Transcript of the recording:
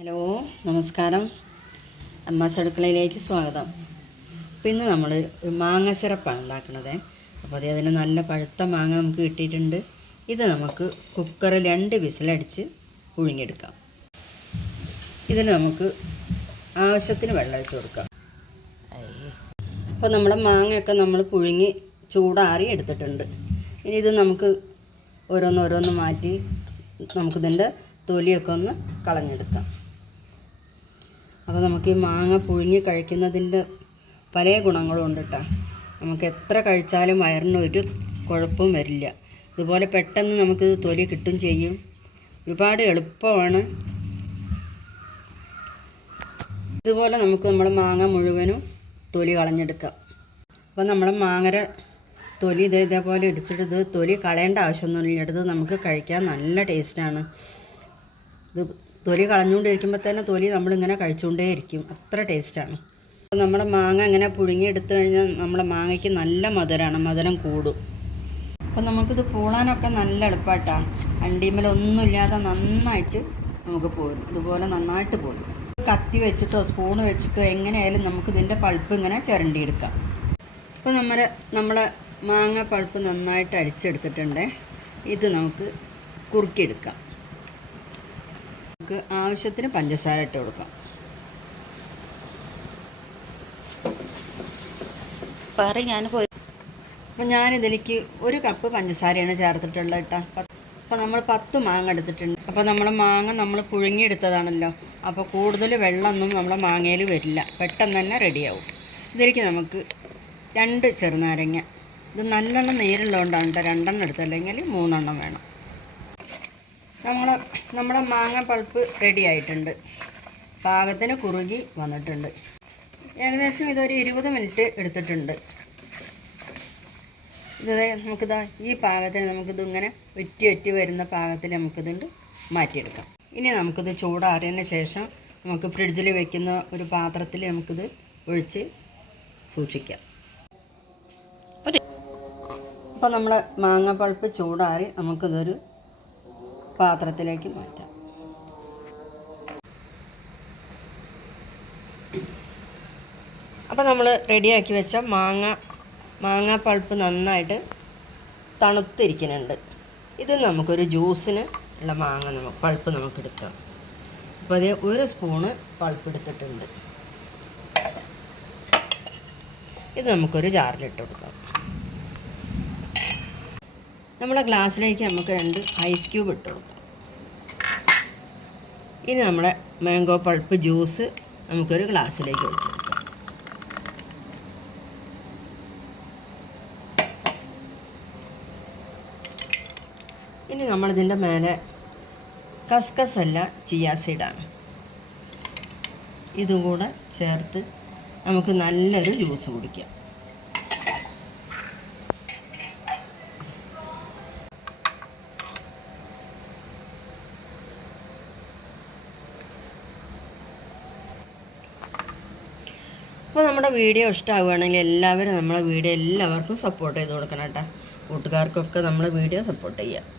Hello നമസ്കാരം. അമ്മാസ് അടുക്കളയിലേക്ക് സ്വാഗതം. അപ്പോൾ ഇന്ന് നമ്മൾ ഒരു മാങ്ങ സിറപ്പാണ് ഉണ്ടാക്കുന്നത് അപ്പോൾ അത് അതിന് നല്ല പഴുത്ത മാങ്ങ നമുക്ക് കിട്ടിയിട്ടുണ്ട്. ഇത് നമുക്ക് കുക്കറിൽ രണ്ട് വിസിലടിച്ച് പുഴുങ്ങിയെടുക്കാം. ഇതിന് നമുക്ക് ആവശ്യത്തിന് വെള്ളം ഒഴിച്ച് കൊടുക്കാം. അപ്പോൾ നമ്മുടെ മാങ്ങയൊക്കെ നമ്മൾ പുഴുങ്ങി ചൂടാറി എടുത്തിട്ടുണ്ട്. ഇനി ഇത് നമുക്ക് ഓരോന്നോരോന്ന് മാറ്റി നമുക്കിതിന്റെ തൊലിയൊക്കെ ഒന്ന് കളഞ്ഞെടുക്കാം. അപ്പോൾ നമുക്ക് ഈ മാങ്ങ പുഴുങ്ങി കഴിക്കുന്നതിന്റെ പല ഗുണങ്ങളും ഉണ്ട് കേട്ടോ നമുക്ക് എത്ര കഴിച്ചാലും വയറിന് ഒരു കുഴപ്പവും വരില്ല. ഇതുപോലെ പെട്ടെന്ന് നമുക്കിത് തൊലി കിട്ടും ചെയ്യും. ഒരുപാട് എളുപ്പമാണ്. ഇതുപോലെ നമുക്ക് നമ്മുടെ മാങ്ങ മുഴുവനും തൊലി കളഞ്ഞെടുക്കാം. അപ്പോൾ നമ്മൾ മാങ്ങര തൊലി ഇതേ ഇതേപോലെ ഇടിച്ചിട്ട് തൊലി കളയേണ്ട ആവശ്യമൊന്നുമില്ല. എടുത്ത് നമുക്ക് കഴിക്കാൻ നല്ല ടേസ്റ്റാണ്. ഇത് തൊലി കളഞ്ഞുകൊണ്ടിരിക്കുമ്പോൾ തന്നെ തൊലി നമ്മളിങ്ങനെ കഴിച്ചുകൊണ്ടേയിരിക്കും. അത്ര ടേസ്റ്റാണ്. അപ്പോൾ നമ്മുടെ മാങ്ങ ഇങ്ങനെ പുഴുങ്ങിയെടുത്തു കഴിഞ്ഞാൽ നമ്മുടെ മാങ്ങയ്ക്ക് നല്ല മധുരമാണ് മധുരം കൂടും. അപ്പോൾ നമുക്കിത് പൂളാനൊക്കെ നല്ല എളുപ്പമായിട്ടാണ് അണ്ടിമലൊന്നുമില്ലാതെ നന്നായിട്ട് നമുക്ക് പോരും. ഇതുപോലെ നന്നായിട്ട് പോരും. കത്തി വെച്ചിട്ടോ സ്പൂൺ വെച്ചിട്ടോ എങ്ങനെയായാലും നമുക്ക് ഇതിന്റെ പൾപ്പ് ഇങ്ങനെ ചിരണ്ടിയെടുക്കാം. അപ്പോൾ നമ്മുടെ നമ്മളെ മാങ്ങ പൾപ്പ് നന്നായിട്ട് അടിച്ചെടുത്തിട്ടുണ്ട് ഇത് നമുക്ക് കുറുക്കിയെടുക്കാം. നമുക്ക് ആവശ്യത്തിന് പഞ്ചസാര ഇട്ട് കൊടുക്കാം. പറ ഞാനിപ്പോൾ പോയി അപ്പോൾ ഞാനിതിലേക്ക് ഒരു കപ്പ് പഞ്ചസാരയാണ് ചേർത്തിട്ടുള്ളത് കേട്ടോ. അപ്പോൾ നമ്മൾ പത്ത് മാങ്ങ എടുത്തിട്ടുണ്ട്. അപ്പോൾ നമ്മൾ മാങ്ങ നമ്മൾ പുഴുങ്ങിയെടുത്തതാണല്ലോ. അപ്പോൾ കൂടുതൽ വെള്ളമൊന്നും നമ്മളെ മാങ്ങയിൽ വരില്ല. പെട്ടെന്ന് തന്നെ റെഡിയാവും. ഇതിലേക്ക് നമുക്ക് രണ്ട് ചെറുനാരങ്ങ. ഇത് നല്ലെണ്ണം നീരുള്ളതുകൊണ്ടാണ് കേട്ടോ. രണ്ടെണ്ണം എടുത്തല്ലെങ്കിൽ മൂന്നെണ്ണം വേണം. നമ്മളെ നമ്മളെ മാങ്ങ പൾപ്പ് റെഡി ആയിട്ടുണ്ട്. പാകത്തിന് കുറുകി വന്നിട്ടുണ്ട്. ഏകദേശം ഇതൊരു ഇരുപത് മിനിറ്റ് എടുത്തിട്ടുണ്ട്. ഇത് നമുക്കിതാ ഈ പാകത്തിന് നമുക്കിത് ഇങ്ങനെ ഒറ്റി ഒറ്റി വരുന്ന പാകത്തിൽ നമുക്കിതുണ്ട് മാറ്റിയെടുക്കാം. ഇനി നമുക്കിത് ചൂടാറിയതിന് ശേഷം നമുക്ക് ഫ്രിഡ്ജിൽ വെക്കുന്ന ഒരു പാത്രത്തിൽ നമുക്കിത് ഒഴിച്ച് സൂക്ഷിക്കാം. അപ്പോൾ നമ്മൾ മാങ്ങ പൾപ്പ് ചൂടാറി നമുക്കിതൊരു പാത്രത്തിലേക്ക് മാറ്റാം. അപ്പോൾ നമ്മൾ റെഡിയാക്കി വെച്ച മാങ്ങ മാങ്ങ പൾപ്പ് നന്നായിട്ട് തണുത്തിരിക്കുന്നുണ്ട്. ഇത് നമുക്കൊരു ജ്യൂസിന് ഉള്ള മാങ്ങ നമുക്ക് പൾപ്പ് നമുക്കെടുക്കാം. അപ്പോൾ അതേ ഒരു സ്പൂണ് പൾപ്പ് എടുത്തിട്ടുണ്ട് ഇത് നമുക്കൊരു ജാറിലിട്ട് കൊടുക്കാം. നമ്മളെ ഗ്ലാസ്സിലേക്ക് നമുക്ക് രണ്ട് ഐസ് ക്യൂബ് ഇട്ട് കൊടുക്കാം. ഇനി നമ്മുടെ മാംഗോ പൾപ്പ് ജ്യൂസ് നമുക്കൊരു ഗ്ലാസ്സിലേക്ക് ഒഴിച്ച് കൊടുക്കാം. ഇനി നമ്മളിതിന്റെ മേലെ കസ്കസ് അല്ല ഇതും കൂടെ ചേർത്ത് നമുക്ക് നല്ലൊരു ജ്യൂസ് കുടിക്കാം. അപ്പോൾ നമ്മുടെ വീഡിയോ ഇഷ്ടമാവുകയാണെങ്കിൽ എല്ലാവരും നമ്മളെ വീഡിയോ എല്ലാവർക്കും സപ്പോർട്ട് ചെയ്ത് കൊടുക്കണം കേട്ടോ. കൂട്ടുകാർക്കൊക്കെ നമ്മളെ വീഡിയോ സപ്പോർട്ട് ചെയ്യുക